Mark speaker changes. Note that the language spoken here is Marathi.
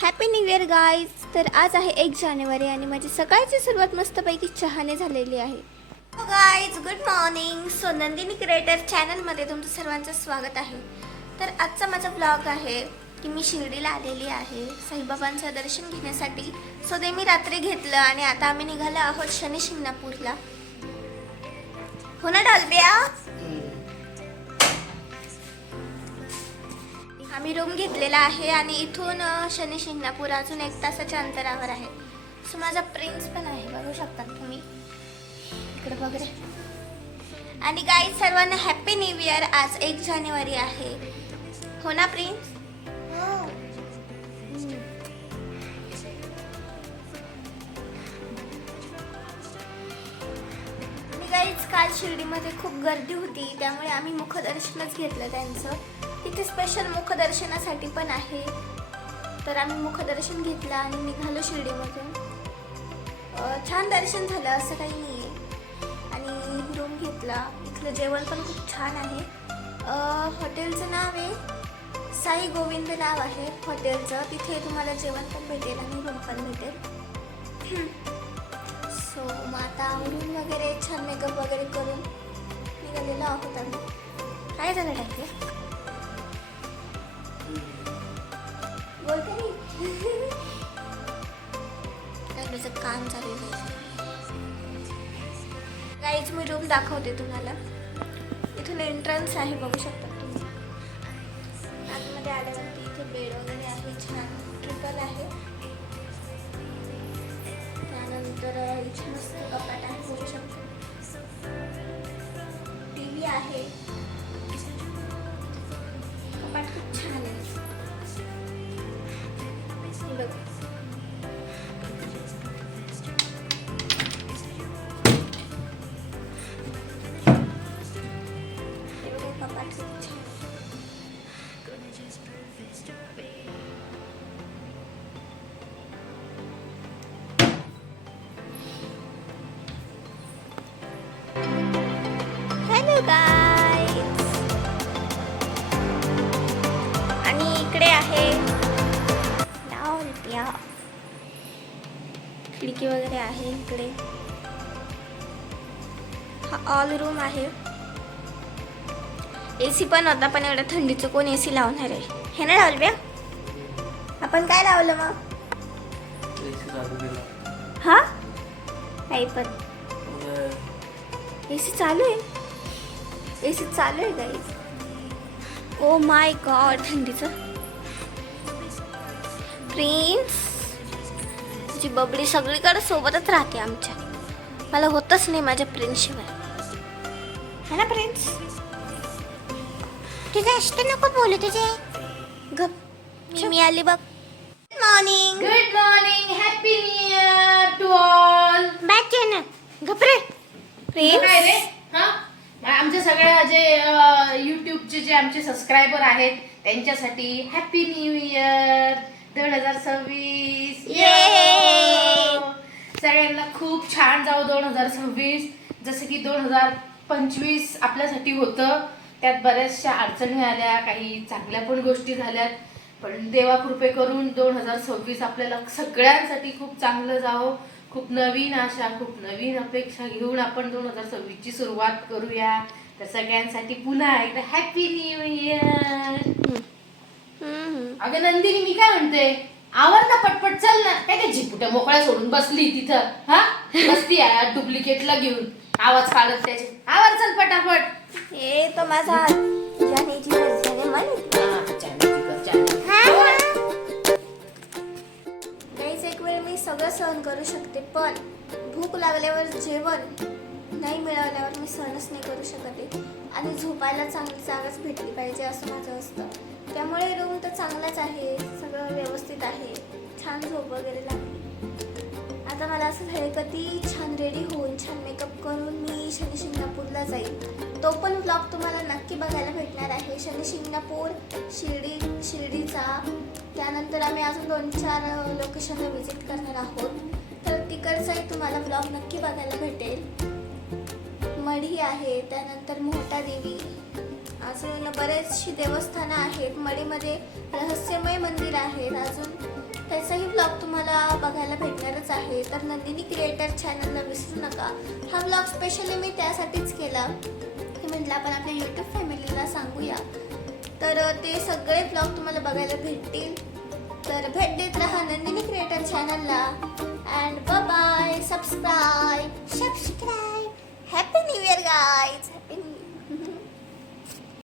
Speaker 1: हॅपी न्यू इयर गाईज तर आज आहे एक जानेवारी आणि माझी सकाळची सुरुवात मस्तपैकी चहाने झालेली आहे. Guys good morning so Nandini creator चॅनलमध्ये तुमचं सर्वांचं स्वागत आहे. तर आजचा माझा ब्लॉग आहे की मी शिर्डीला आलेली आहे. साईबाबांचं दर्शन घेण्यासाठी. सो ते मी रात्री घेतलं आणि आता आम्ही निघालो आहोत शनी शिंगणापूरला. हो ना डॉल्बिया? आम्ही रूम घेतलेला आहे आणि इथून शनि शनी शिंगणापूर अजून एक तासाच्या अंतरावर आहे. सो माझा प्रिन्स पण आहे बघू शकता तुम्ही. इकडे वगैरे आणि गाई सर्वांना हॅपी न्यू इयर आज एक जानेवारी आहे. हो ना प्रिन्स काल शिर्डीमध्ये खूप गर्दी होती त्यामुळे आम्ही मुखदर्शनच घेतलं त्यांचं. इथे स्पेशल मुखदर्शनासाठी पण आहे. तर आम्ही मुखदर्शन घेतलं आणि निघालो शिर्डीमधून. छान दर्शन झालं असं काही नाही आहे आणि रूम घेतला. इथलं जेवण पण खूप छान आहे. हॉटेलचं नाव आहे साई गोविंद नाव आहे हॉटेलचं. तिथे तुम्हाला जेवण पण भेटेल आणि रूम पण भेटेल. सो मग आता आवरून वगैरे छान मेकअप वगैरे करून निघालेलो आहोत आम्ही. काय झालं टाके बोलते नाही काम चालू काहीच मी रूम दाखवते तुम्हाला. इथून एंट्रन्स आहे बघू शकता तुम्ही. आतमध्ये आल्यावरती इथे बेड वगैरे आहे छान ट्रिपल आहे. त्यानंतर इथे मस्त कपाट आहे बघू शकतो. टी व्ही आहे. कपाट खूप छान आहे. हॅलो गाय आणि इकडे आहे डावलपिया खिडकी वगैरे आहे इकडे. हा ऑल रूम आहे. ए सी पण होता पण एवढ्या थंडीचं कोण ए सी लावणार आहे? हे ना डावलपिया आपण काय लावलं मग? हा? काही पण. ए सी चालू आहे? ए सी चालू आहे गाईज ओ माय गॉड थंडीचं. प्रिन्स जी बबडी सगळीकडे सोबतच राहते आमच्या. मला होतच नाही माझ्या प्रिन्सशिवाय है ना प्रिन्स तुझे अष्ट नको बोलू तुझे. गप मी आली बघ. Morning
Speaker 2: good morning happy new year to all
Speaker 1: batch ना. गपरे
Speaker 2: काय रे? हा? आमच्या सगळ्या जे युट्यूबचे जे आमचे सबस्क्रायबर आहेत त्यांच्यासाठी हॅपी न्यू इयर दोन हजार सव्वीस! सगळ्यांना खूप छान जाऊ दोन हजार सव्वीस. जसं की दोन हजार पंचवीस आपल्यासाठी होतं. त्यात बऱ्याचशा अडचणी आल्या काही चांगल्या पण गोष्टी झाल्यात. पण देवा कृपे करून दोन हजार सव्वीस आपल्याला सगळ्यांसाठी खूप चांगलं जावं. खूप नवीन आशा खूप नवीन अपेक्षा घेऊन आपण दोन हजार सव्वीसची सुरुवात करूया. तर सगळ्यांसाठी पुन्हा एकदा हॅपी न्यू इयर अगं नंदिनी मी काय म्हणते? आवर ना पटपट चल ना. काय काय झिपुट्या मोकळ्या सोडून बसली तिथं हा? बसती डुप्लिकेटला घेऊन. आवाज काढत त्याचे. आवर चल पटापट.
Speaker 1: हे तो माझा म्हणे. गाईज एक वेळ मी सगळं सहन करू शकते पण भूक लागल्यावर जेवण नाही मिळाल्यावर मी सहनच नाही करू शकत आणि झोपायला चांगली जागाच भेटली पाहिजे असं माझं असतं. त्यामुळे रूम तर चांगलाच आहे सगळं व्यवस्थित आहे. छान झोप वगैरे लागली. आता मला असं झालं कधी शनी शिंगणापूर शिर्डी शिर्डीचा. त्यानंतर आम्ही अजून दोन चार लोकेशनला व्हिजिट करणार आहोत. तर तिकडचाही तुम्हाला ब्लॉग नक्की बघायला भेटेल. मढी आहे त्यानंतर मोहटा देवी. अजून बरेचशी देवस्थानं आहेत. मढीमध्ये रहस्यमय मंदिर आहेत अजून. त्याचाही ब्लॉग तुम्हाला बघायला भेटणारच आहे. तर नंदिनी क्रिएटर चॅनलला विसरू नका. हा ब्लॉग स्पेशली मी त्यासाठीच केला. फ्रेंडला आपण आपल्या यूट्यूब फॅमिलीला सांगूया. तर ते सगळे ब्लॉग तुम्हाला बघायला भेटतील. तर भेट देत राहा नंदिनी क्रिएटर चॅनलला अँड ब bye subscribe subscribe happy new year guys happy new